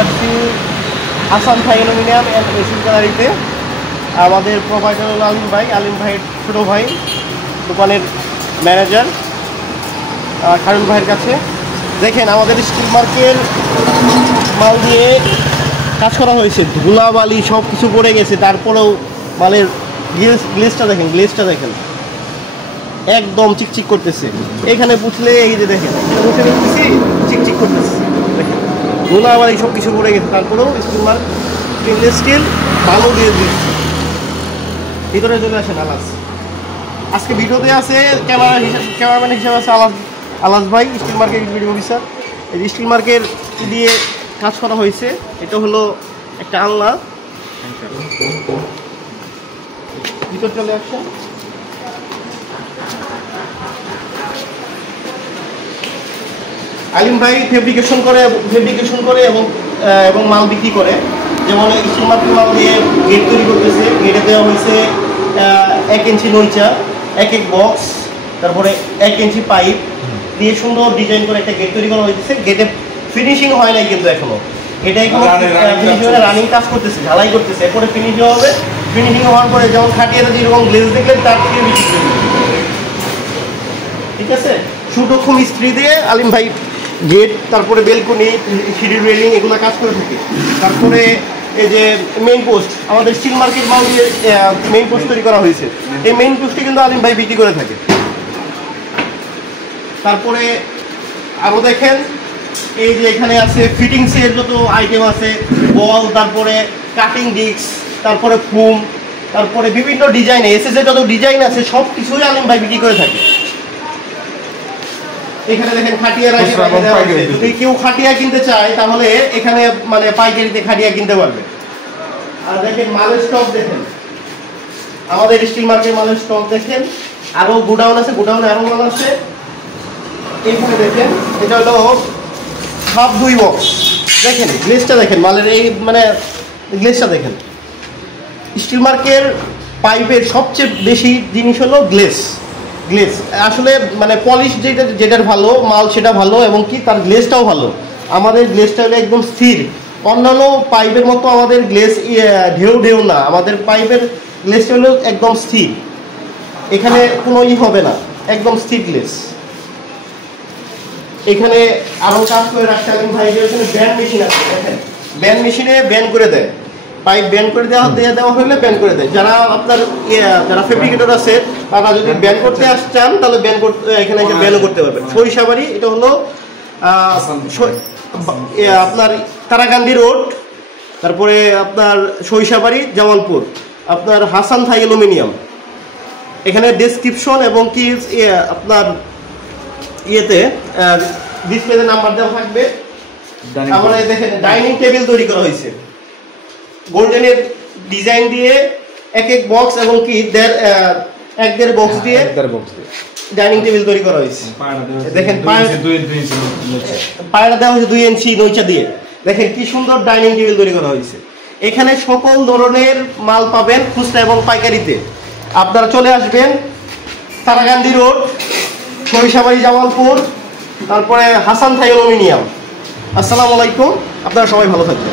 আসছি হাসান থাই aluminium and machine গ্যালারিতে। আমাদের প্রোভাইডার হলো আলিম ভাইয়ের ছোটো ভাই, দোকানের ম্যানেজার খায়রুল ভাইয়ের কাছে। দেখেন আমাদের স্টিল মার্কের মাল দিয়ে কাজ করা হয়েছে, ধুলাবালি সব কিছু পড়ে গেছে, তারপরেও মালের গ্লেজটা দেখেন একদম চিকচিক করতেছে। এখানে পুছলে এই যে দেখেন মুখে দেখতেছি চিকচিক করতেছে, দেখেন ধুলাবালি সব কিছু পড়ে গেছে, তারপরেও স্টিল মার্ক স্টেনলেস স্টিল ভালো দিয়ে দিচ্ছে। ভিতরে চলে আসেন আলাস। আজকে ভিডিওতে আছে ক্যামেরাম্যান হিসেবে আছে আলাস ভাই, স্টিল মার্কের ভিডিও অফিসার। এই যে স্টিল মার্কের দিয়ে কাজ করা হয়েছে, এটা হলো একটা আলনা। ভিতর চলে আসছেন। আলিম ভাই ফেব্রিকেশন করে এবং মাল বিক্রি করে। যেমন স্টিল মার্কের মাল দিয়ে গেট তৈরি করতেছে। গেটে দেওয়া হয়েছে 1 ইঞ্চি নইচা, এক বক্স, তারপরে 1 ইঞ্চি পাইপ দিয়ে সুন্দর ডিজাইন করে একটা গেট তৈরি করা হয়েছে। গেটে ফিনিশিং হয় নাই কিন্তু এখনো, এটা এখনো রানিং কাজ করতেছে, ঝালাই করতেছে। এরপরে ফিনিশিং হবে। ফিনিশিং হওয়ার পরে যেমন খাটিয়াতে যেরকম গ্লেজ দেখলেন তার থেকে বেশি, ঠিক আছে। সুরক্ষম মিস্ত্রি দিয়ে আলিম ভাই গেট, তারপরে বেলকনি, সিঁড়ি রেলিং এগুলো কাজ করে থাকে। তারপরে এই যে মেইন পোস্ট, আমাদের স্টিল মার্কেট মাল দিয়ে মেইন পোস্ট তৈরি করা হয়েছে। এই মেইন পোস্টটি কিন্তু আলিম ভাই বিক্রি করে থাকে। তারপরে আরও দেখেন এই যে এখানে আছে ফিটিংসের যত আইটেম আছে, বল, তারপরে কাটিং ডিস্ক, তারপরে ফুম, তারপরে বিভিন্ন ডিজাইনে এসএসএ যত ডিজাইন আছে সব কিছুই আলিম ভাই বিক্রি করে থাকে। এখানে দেখেন খাটিয়া রাখে, যদি কেউ খাটিয়া কিনতে চায় তাহলে এখানে মানে পাইকারিতে খাটিয়া কিনতে পারবে। আর দেখেন মালের স্টক দেখেন, আমাদের স্টিল মার্কেট মালের স্টক দেখেন। আরো গোডাউন আছে, গোডাউনে আরো মাল আছে। এইখানে দেখেন এটা হলো হাফ 2 বক্স। দেখেন গ্লেজটা দেখেন, মালের এই মানে গ্লেজটা দেখেন। স্টিল মার্কের পাইপের সবচেয়ে বেশি জিনিস হলো গ্লেজ। আসলে মানে পলিশ যেটার ভালো মাল সেটা ভালো, এবং কি তার গ্লেজটাও ভালো। আমাদের গ্লেজটা হলো একদম স্থির। অন্যান্য পাইপের মতো আমাদের গ্লেজ ঢেউ না, আমাদের পাইপের গ্লেজটা হলো একদম স্থির, এখানে কোনো হবে না, একদম স্থির গ্লেজ। এখানে আরও কাজ করে রাখতে হবে ভাই, এখানে ব্যান্ড মেশিন আছে, দেখেন ব্যান্ড মেশিনে ব্যান্ড করে দেয়, পাইপ ব্যান্ড করে দেওয়া হলে ব্যান্ড করে দেয়। যারা আপনার যারা ফেব্রিকেটর আছে তারা যদি ব্যান্ড করতে চান তাহলে ব্যান্ড করতে এখানে এসে ব্যান্ডও করতে পারবেন। সরিষাবাড়ি, এটা হলো আপনার তারাকান্দি রোড, তারপরে আপনার সরিষাবাড়ি, জামালপুর, আপনার হাসান থাই অ্যালুমিনিয়াম। এখানে ডেসক্রিপশন এবং কি আপনার ইয়েতে ডিসপ্লেতে নাম্বার দেওয়া থাকবে। আমরা দেখেন ডাইনিং টেবিল তৈরি করা হয়েছে গোল্ডেনের ডিজাইন দিয়ে, এক বক্স এবং কি 1.5 বক্স দিয়ে ডাইনিং টেবিল তৈরি করা হয়েছে। দেখেন পায়রা দেওয়া হয়েছে 2 ইঞ্চি নইচা দিয়ে। দেখেন কি সুন্দর ডাইনিং টেবিল তৈরি করা হয়েছে। এখানে সকল ধরনের মাল পাবেন খুচরা এবং পাইকারিতে। আপনারা চলে আসবেন তারাকান্দি রোড, সরিষাবাড়ি, জামালপুর, তারপরে হাসান থাই অ্যালুমিনিয়াম। আসসালামু আলাইকুম, আপনারা সবাই ভালো থাকবেন।